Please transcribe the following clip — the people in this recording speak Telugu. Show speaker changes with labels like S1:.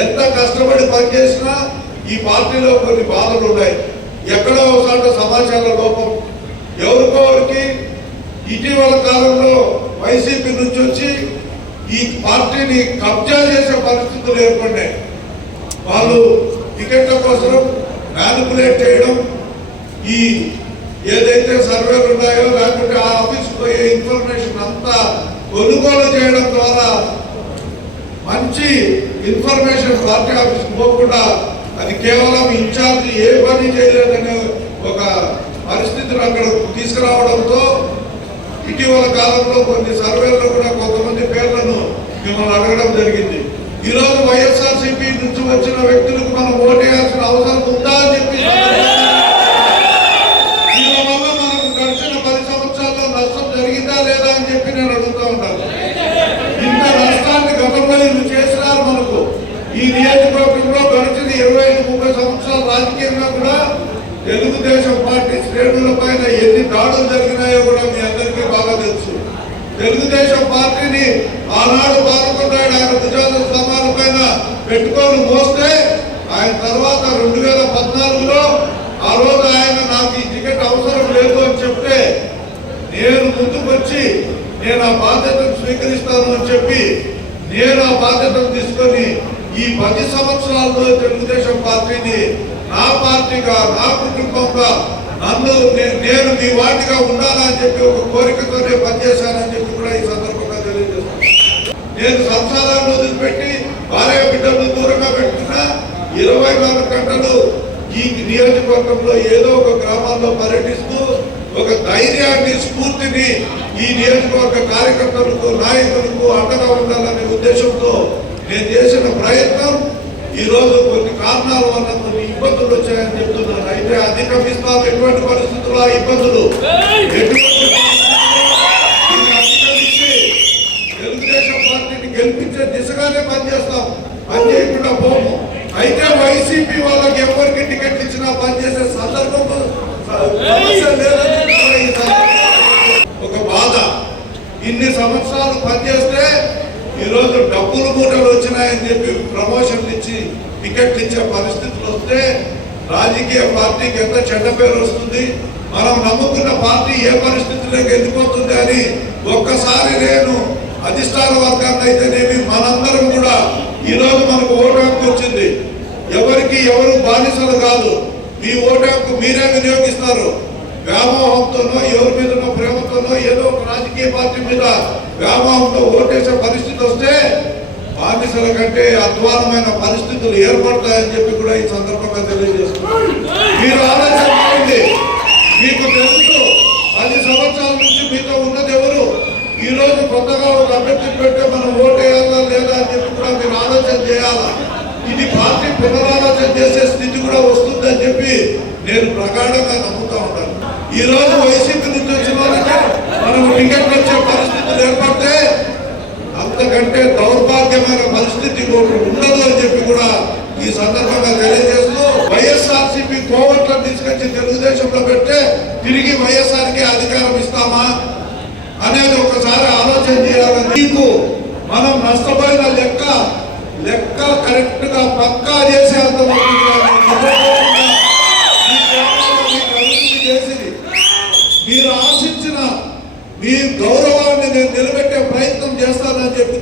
S1: ఎంత కష్టపడి పనిచేసినా ఈ పార్టీలో కొన్ని బాధలు ఉన్నాయి. ఎక్కడో ఒకసారి సమాచార లోపం. ఎవరికోరికి ఇటీవల కాలంలో వైసీపీ నుంచి వచ్చి ఈ పార్టీని కబ్జా చేసే పరిస్థితులు ఏర్పడినాయి. వాళ్ళు టికెట్ల కోసం మ్యానిపులేట్ చేయడం ఈ ఏదైతే సర్వేలు ఉన్నాయో లేకుంటే ఆ ఆఫీస్ పోయే ఇన్ఫర్మేషన్ అంతా కొనుగోలు చేయడం ద్వారా మంచి ఇన్ఫర్మేషన్ పార్టీ ఆఫీస్ పోకుండా అది కేవలం ఇన్ఛార్జ్ ఏ పని చేయలేదనే ఒక పరిస్థితిని అక్కడ తీసుకురావడంతో ఇటీవల కాలంలో కొన్ని సర్వేల్లో కూడా కొంతమంది పేర్లను మిమ్మల్ని అడగడం జరిగింది. ఈ రోజు వైఎస్ఆర్సీపీ నుంచి వచ్చిన వ్యక్తులకు మనం ఓటేయాల్సిన అవసరం ఉందా అని చెప్పి మనకు గడిచిన పది సంవత్సరాల్లో నష్టం జరిగిందా లేదా అని చెప్పి నేను అడుగుతా ఈ నియోజకవర్గంలో గడిచిన ఇరవై ఐదు ముప్పై సంవత్సరాల రాజకీయంగా కూడా తెలుగుదేశం పార్టీ శ్రేణుల పైన ఎన్ని దాడులు జరిగినాయో కూడా మీ అందరికీ బాగా తెలుసు. తెలుగుదేశం పార్టీని ఆనాడు బాధపడ్డాడు. ఆయన భుజాల స్థానాల పైన పెట్టుకొని మోస్తే ఆయన తర్వాత రెండు వేల పద్నాలుగులో ఆ రోజు ఆయన నాకు ఈ టికెట్ అవసరం లేదు అని చెప్తే నేను ముందుకు వచ్చి నేను ఆ బాధ్యతను స్వీకరిస్తాను అని చెప్పి నేను ఆ బాధ్యతను పది సంవత్సరాల్లో తెలుగుదేశం పార్టీని నా పార్టీగా నా కుటుంబంగా నన్ను నేను మీ వాటిగా ఉండాలని చెప్పి ఒక కోరికతోనే పనిచేశానని చెప్పి కూడా ఈ సందర్భంగా తెలియజేస్తాను నేను సంసారాన్ని వదిలిపెట్టి భార్య బిడ్డలను దూరంగా పెట్టుకున్నా ఇరవై నాలుగు గంటలు ఈ నియోజకవర్గంలో ఏదో ఒక గ్రామాల్లో పర్యటిస్తూ ఒక ధైర్యాన్ని స్ఫూర్తిని ఈ నియోజకవర్గ కార్యకర్తలకు నాయకులకు అండగా ఉండాలనే ఉద్దేశంతో నేను చేసిన ప్రయత్నం ఈ రోజు కొన్ని కారణాల వల్ల కొన్ని ఇబ్బందులు వచ్చాయని చెప్తున్నాను అయితే అధిగమిస్తాం ఎటువంటి పరిస్థితుల్లో ఆ ఇబ్బందులు? ఎటువంటి తెలుగుదేశం పార్టీని గెలిపించే దిశగానే పనిచేస్తాం. పని చేయకుండా పోము. అయితే వైసీపీ వాళ్ళకి ఎవరికి టికెట్ ఇచ్చినా పనిచేసే సందర్భం సమస్య లేదని ఒక బాధ. ఇన్ని సంవత్సరాలు పనిచేస్తే ఈరోజు డబ్బులు అని చెప్పి ప్రమోషన్లు ఇచ్చి టికెట్లు ఇచ్చే పరిస్థితులు వస్తే రాజకీయ పార్టీకి ఎంత చెడ్డ పేరు వస్తుంది? మనం నమ్ముకున్న పార్టీ ఏ పరిస్థితుల్లోకి వెళ్ళిపోతుంది అని ఒక్కసారి నేను అధిష్టాన వర్గాన్ని అయితేనేమి మనందరం కూడా ఈ రోజు మనకు ఓటు హక్కు వచ్చింది. ఎవరికి ఎవరు బానిసలు కాదు. మీ ఓటు హక్కు మీరే వినియోగిస్తారు. వ్యామోహంతోనో ఎవరి మీదనో ప్రేమతోనో ఏదో ఒక రాజకీయ పార్టీ మీద వ్యామోహంతో ఓటేసే పరిస్థితి వస్తే బానిసల కంటే అధ్వానమైన పరిస్థితులు ఏర్పడతాయని చెప్పి కూడా ఈ సందర్భంగా తెలియజేస్తున్నాను. మీరు ఆలోచన మీకు తెలుసు పది సంవత్సరాల నుంచి మీతో ఉన్నది ఎవరు? ఈ రోజు కొత్తగా ఒక అభ్యర్థి పెడితే మనం ఓటేయాలా లేదా అని చెప్పి కూడా మీరు ఆలోచన చేయాలా? ఇది పార్టీ పునరాలోచన చేసే స్థితి కూడా వస్తుందని చెప్పి నేను ప్రగాఢంగా నమ్ముతా ఉంటాను ఈ రోజు వైసీపీ నుంచి వచ్చిన వాళ్ళకి మనం టికెట్లు వచ్చే పరిస్థితులు ఏర్పడితే అంతకంటే దౌర్భాగ్యమైన పరిస్థితి ఇంకొకటి ఉండదు అని చెప్పి కూడా ఈ సందర్భంగా తెలియజేస్తూ వైఎస్ఆర్సీపీ కోవట్లను తీసుకొచ్చి తెలుగుదేశంలో పెడితే తిరిగి వైఎస్ఆర్కి అధికారం ఇస్తామా అనేది ఒకసారి ఆలోచన చేయాలని నీకు మనం నష్టపోయిన లెక్క లెక్క కరెక్ట్గా పక్కా చేసేంత అభివృద్ధి చేసింది. మీరు ఆశించిన మీ గౌరవాన్ని నేను నిలబెట్టే ప్రయత్నం చేస్తానని చెప్పి